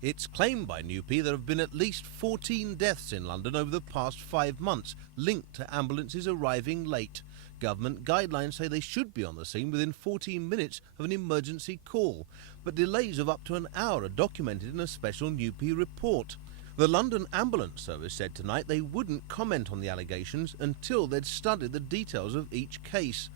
It's claimed by Newpie there have been at least 14 deaths in London over the past 5 months, linked to ambulances arriving late. Government guidelines say they should be on the scene within 14 minutes of an emergency call, but delays of up to an hour are documented in a special Newpie report. The London Ambulance Service said tonight they wouldn't comment on the allegations until they'd studied the details of each case.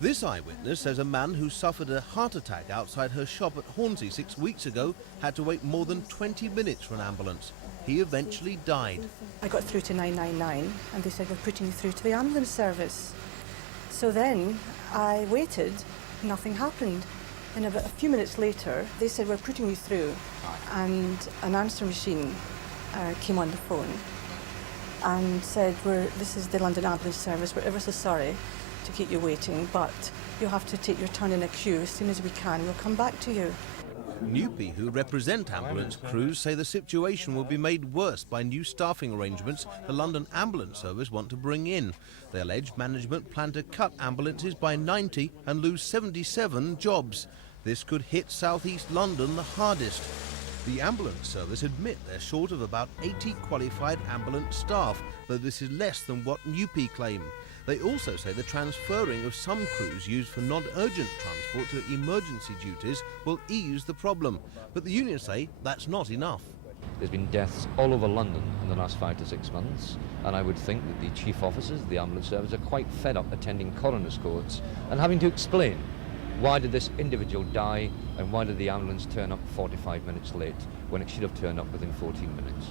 This eyewitness says a man who suffered a heart attack outside her shop at Hornsey 6 weeks ago had to wait more than 20 minutes for an ambulance. He eventually died. I got through to 999 and they said, we're putting you through to the ambulance service. So then I waited, nothing happened. And about a few minutes later, they said, we're putting you through. And an answer machine came on the phone and said, this is the London Ambulance Service, we're ever so sorry to keep you waiting, but you'll have to take your turn in a queue as soon as we can. We'll come back to you. Newpie, who represent ambulance crews, say the situation will be made worse by new staffing arrangements the London Ambulance Service want to bring in. They allege management plan to cut ambulances by 90 and lose 77 jobs. This could hit South East London the hardest. The ambulance service admit they're short of about 80 qualified ambulance staff, though this is less than what Newpie claim. They also say the transferring of some crews used for non-urgent transport to emergency duties will ease the problem, but the unions say that's not enough. There's been deaths all over London in the last 5 to 6 months, and I would think that the chief officers of the ambulance service are quite fed up attending coroner's courts and having to explain why did this individual die and why did the ambulance turn up 45 minutes late when it should have turned up within 14 minutes.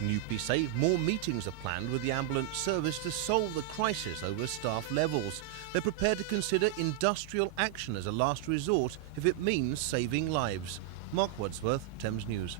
Newpie say more meetings are planned with the ambulance service to solve the crisis over staff levels. They're prepared to consider industrial action as a last resort if it means saving lives. Mark Wordsworth, Thames News.